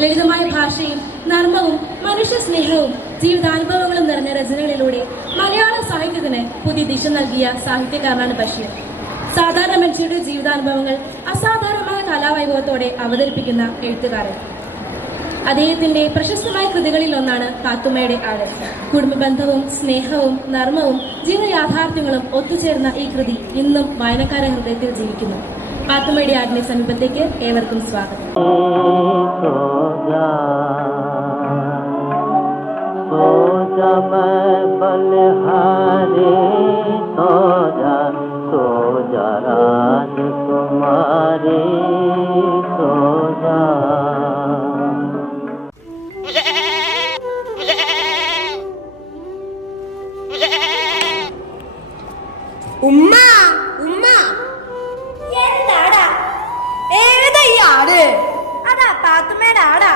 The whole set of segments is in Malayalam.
ലളിതമായ ഭാഷയും നർമ്മവും മനുഷ്യ സ്നേഹവും ജീവിതാനുഭവങ്ങളും നിറഞ്ഞ രചനകളിലൂടെ മലയാള സാഹിത്യത്തിന് പുതിയ ദിശ നൽകിയ സാഹിത്യകാരനാണ് ബഷീർ. സാധാരണ മനുഷ്യരുടെ ജീവിതാനുഭവങ്ങൾ അസാധാരണമായ കലാവൈഭവത്തോടെ അവതരിപ്പിക്കുന്ന എഴുത്തുകാരൻ. അദ്ദേഹത്തിന്റെ പ്രശസ്തമായ കൃതികളിൽ ഒന്നാണ് പാത്തുമ്മയുടെ ആട്. കുടുംബബന്ധവും സ്നേഹവും നർമ്മവും ജീവിതയാഥാർത്ഥ്യങ്ങളും ഒത്തുചേർന്ന ഈ കൃതി ഇന്നും വായനക്കാരുടെ ഹൃദയത്തിൽ ജീവിക്കുന്നു. പാത്തുമ്മയുടെ ആടിന്റെ സമീപത്തേക്ക് ഏവർക്കും സ്വാഗതം. ഉമ്മ ഉമ്മ എന്താടാ? ഏതാ ഈ ആട്? അതാ പാത്തുമ്മയുടെ ആടാ.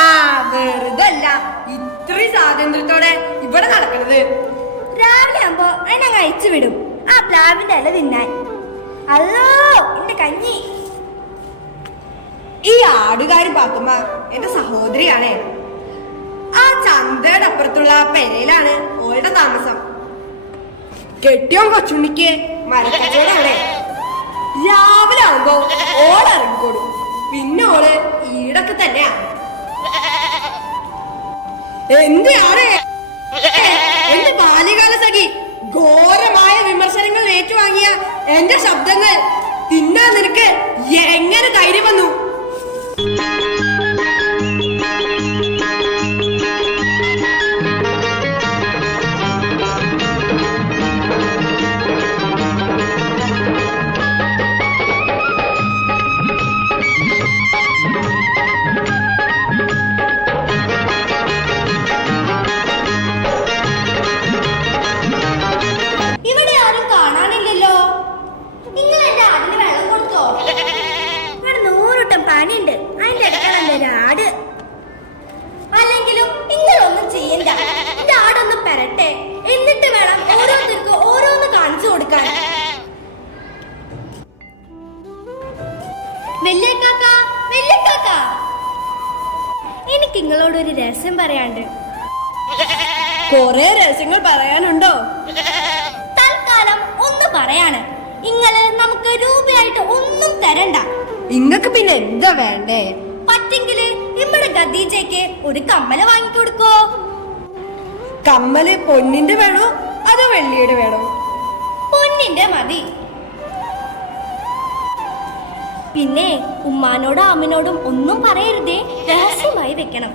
ആ വെറുതല്ല ഇത്രയും സ്വാതന്ത്ര്യത്തോടെ ഇവിടെ നടക്കണത്. രാവിലെ ആകുമ്പോ എന്നെ അയച്ചു വിടും ആ പ്ലാവിന്റെ ഇല തിന്നാൻ. അല്ലോ എന്റെ കഞ്ഞി. ഈ ആടുകാരി പാത്തുമ്മ എന്റെ സഹോദരിയാണേ. ആ ചന്തയുടെ അപ്പുറത്തുള്ള പെരയിലാണ് ഓളുടെ താമസം. കെട്ടിയോൻ കൊച്ചുണ്ണിക്ക് മരക്കച്ചവടാണ്. രാവിലെ ആവുമ്പോ ഓൾ ഇറങ്ങിക്കോടും. പിന്നെ ഓള് ഈടൊക്കെ തന്നെയാ. എന്താണ് എന്റെ ബാല്യകാല സഖി ഘോരമായ വിമർശനങ്ങൾ ഏറ്റുവാങ്ങിയ എന്റെ ശബ്ദങ്ങൾ തിന്നാൻ നിനക്ക് എങ്ങനെ ധൈര്യം വന്നു? ഇവിടെ ആരും കാണാനില്ലല്ലോ. നിങ്ങൾ എന്റെ ആടിന് വെള്ളം കൊടുത്തോ? ഇവിടെ 100 വട്ടം പണിയുണ്ട്. അതിന്റെ ഇടയ്ക്കാണ് ആട്. അല്ലെങ്കിലും നിങ്ങളൊന്നും ചെയ്യണ്ട. എന്റെ ആടൊന്ന് പെരട്ടെ, എന്നിട്ട് വേണം ഓരോരുത്തർക്ക് ഓരോന്ന് കാണിച്ചു കൊടുക്കാൻ. വെല്ലേക്കാക്ക, വെല്ലേക്കാക്ക, എനിക്ക് നിങ്ങളോടൊരു രഹസ്യം പറയാണ്ട്. കൊറേ രഹസ്യങ്ങൾ പറയാനുണ്ടോ? തൽക്കാലം ഒന്ന് പറയാണ്. നിങ്ങള് നമുക്ക് രൂപയായിട്ട് ഒന്നും തരണ്ട. ഇങ്ങക്ക് പിന്നെ എന്താ വേണ്ടേ? പറ്റെങ്കില് നമ്മുടെ ഖദീജയ്ക്ക് ഒരു കമ്മല് വാങ്ങിക്കൊടുക്കോ. കമ്മല് പൊന്നിന്റെ വേണോ അതോ വെള്ളിയുടെ വേണോ? പൊന്നിന്റെ മതി. പിന്നെ ഉമ്മാനോടും അമ്മനോടും ഒന്നും പറയരുതേ, രഹസ്യമായി വെക്കണം.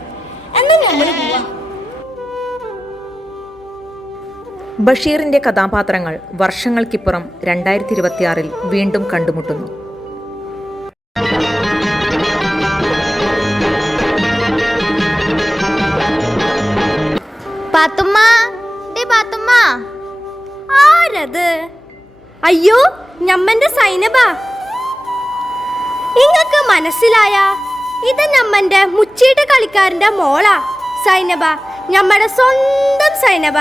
എന്നാ നമ്മള് പോവാ. ബഷീറിന്റെ കഥാപാത്രങ്ങൾ വർഷങ്ങൾക്കിപ്പുറം 2026 വീണ്ടും കണ്ടുമുട്ടുന്നു. പാത്തുമ്മ, പാത്തുമ്മ, ആരത്? അയ്യോ, ഞമ്മന്റെ സൈനബ. ഇങ്ങക്ക് മനസ്സിലായ? ഇത് ഞമ്മന്റെ മുച്ചീട്ട് കളിക്കാരന്റെ മോളാ സൈനബ, ഞമ്മടെ സ്വന്തം സൈനബ.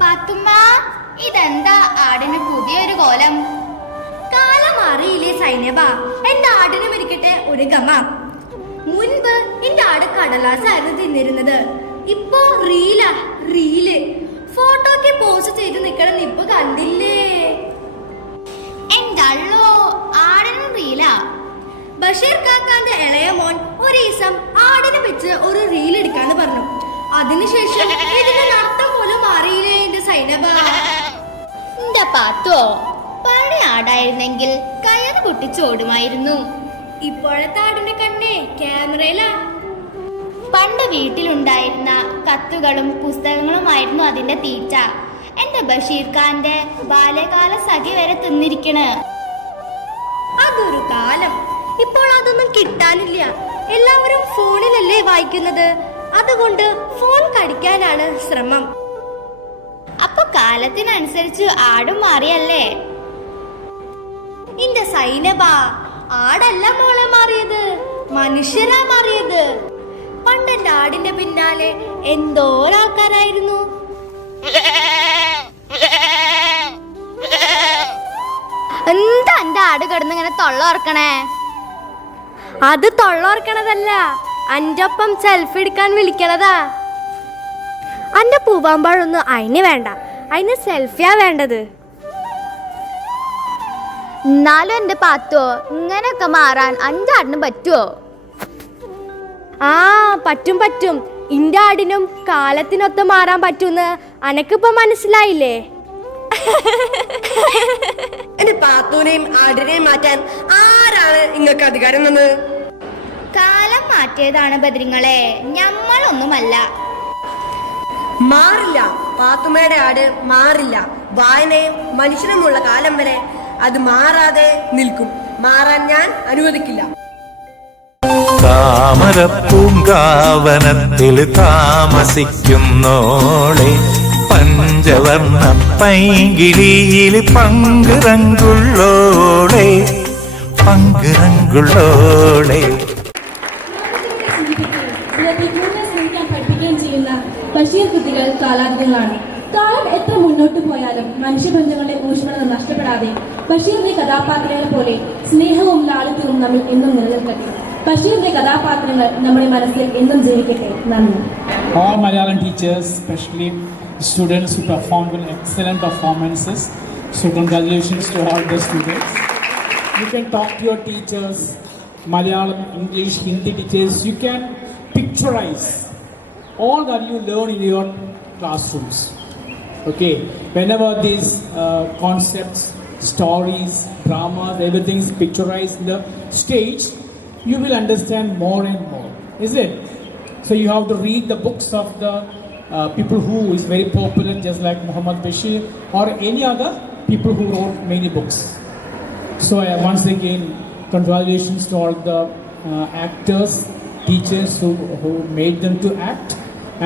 പാത്തുമ്മ, ഇതെന്താ ആടിന് പുതിയൊരു കോലം? കാലം അറിയില്ലേ സൈനബ? എന്റെ ആടിന് മരിക്കട്ടെ ഒരു ഗമ. മുൻപ് എന്റെ ആട് കടലാസായിരുന്നു തിന്നിരുന്നത്. ഇപ്പൊ റീല് ഫോട്ടോക്ക് പോസ്റ്റ് ചെയ്ത് നിക്കണം. ഇപ്പൊ കണ്ടില്ലേ? എന്തള്ളോ, ആടിന് റീല? ബഷീർ കാക്കാന്റെ ഇളയ മോൻ ഒരു ദിവസം ആടിനെ വെച്ച് ഒരു റീൽ എടുക്കാന്ന് പറഞ്ഞു. അതിനുശേഷം ഇതിന്റെ നടത്തം പോലും മാറിയില്ലേ എന്റെ സൈനബ. എന്റെ പാത്തോ, പഴയ ആടായിരുന്നെങ്കിൽ കയറ് പൊട്ടിച്ചോടുമായിരുന്നു. ഇപ്പോഴത്തെ ആടിന്റെ കണ്ണേ ക്യാമറയിലാ. പണ്ട് വീട്ടിലുണ്ടായിരുന്ന കത്തുകളും പുസ്തകങ്ങളുമായിരുന്നു അതിന്റെ തീറ്റ. എന്റെ ബഷീർ ഖാന്റെ ബാല്യകാല സഖി വരെ തിന്നിരിക്കണ്. അതൊരു കാലം. ഇപ്പോൾ അതൊന്നും കിട്ടാനില്ല. എല്ലാവരും ഫോണിലല്ലേ വായിക്കുന്നത്. അതുകൊണ്ട് ഫോൺ കടിക്കാനാണ് ശ്രമം. അപ്പൊ കാലത്തിനനുസരിച്ച് ആടും മാറിയല്ലേ? എന്റെ സൈനബ, ആടല്ല മോളെ മാറിയത്, മനുഷ്യരാ മാറിയത്. പണ്ടെന്റെ ആടിന്റെ പിന്നാലെ എന്തോരാൾക്കാരായിരുന്നു. എന്താ എന്റെ ആട് കിടന്ന് ഇങ്ങനെ തൊള്ള ഓർക്കണേ? അത് തൊള്ളോർക്കണതല്ല, അന്റെ ഒപ്പം സെൽഫി എടുക്കാൻ വിളിക്കണതാ. അന്റെ പൂവാമ്പാഴൊന്നും അതിന് വേണ്ട, അതിന് സെൽഫിയാ വേണ്ടത്. എന്നാലും എന്റെ പാത്തോ ഇങ്ങനെയൊക്കെ മാറാൻ അഞ്ചാടിനും പറ്റുമോ? ആ പറ്റും പറ്റും, ഇന്റെ ആടിനും കാലത്തിനൊത്ത് മാറാൻ പറ്റൂന്ന് അനക്കിപ്പോ മനസ്സിലായില്ലേ? എന്റെ പാത്തൂനെയും ആടിനെയും മാറ്റാൻ ആരാണ് നിങ്ങൾക്ക് അധികാരം തന്നത്? കാലം മാറ്റിയതാണ് ബദ്രിങ്ങളെ, ഞമ്മളൊന്നുമല്ല. മാറില്ല, പാത്തുമ്മയുടെ ആട് മാറില്ല. വായനയും മനുഷ്യനുമുള്ള കാലം വരെ അത് മാറാതെ നിൽക്കും. മാറാൻ ഞാൻ അനുവദിക്കില്ല. താമരപ്പൂങ്കാവനത്തിൽ താമസിക്കുന്നോളെ, പഞ്ചവർണ്ണ പൈങ്കിളിയിൽ പങ്കുറങ്കുള്ളോളെ, പങ്കുറങ്കുള്ളോളെ. പഠിപ്പിക്കുകയും ചെയ്യുന്ന ബഷീർ കൃതികൾ കാലാതീതങ്ങളാണ്. കാലം എത്ര മുന്നോട്ട് പോയാലും മനുഷ്യബന്ധങ്ങളുടെ ഊഷ്മളത നഷ്ടപ്പെടാതെ ബഷീറിന്റെ കഥാപാത്രങ്ങളെ പോലെ സ്നേഹവും ലാളിത്യവും നമ്മൾ എന്നും നിലനിൽക്കട്ടെ. ബഷീറിന്റെ കഥാപാത്രങ്ങൾ നമ്മുടെ മനസ്സിൽ എന്നും ജീവിക്കട്ടെ. നന്ദി. All Malayalam teachers, especially students who performed with excellent performances. So congratulations to all the students. You can talk to your teachers, Malayalam, English, Hindi teachers. You can picturize all that you learn in your classrooms. Okay, whenever these concepts, stories, dramas, everything is picturized in the stage, you will understand more and more, is it? So you have to read the books of the people who is very popular, just like Muhammad Bashir or any other people who wrote many books. So once again, congratulations to all the actors, teachers who made them to act,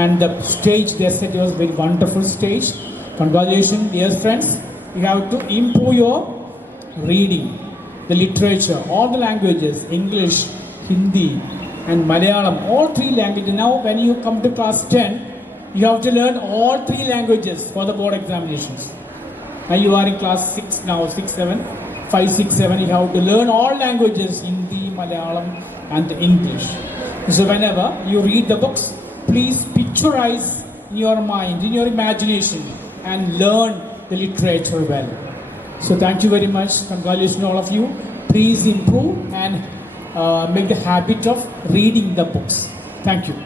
and the stage they said it was a very wonderful stage. Congratulations, dear friends. You have to improve your reading, the literature, all the languages, English, Hindi and Malayalam, all three languages. Now when you come to class 10, you have to learn all three languages for the board examinations. Now you are in class 6 now, 6, 7, 5, 6, 7, you have to learn all languages, Hindi, Malayalam and English. So whenever you read the books, please picturize in your mind, in your imagination, and learn the literature well. So thank you very much. Congratulations to all of you. Please improve and make the habit of reading the books. Thank you.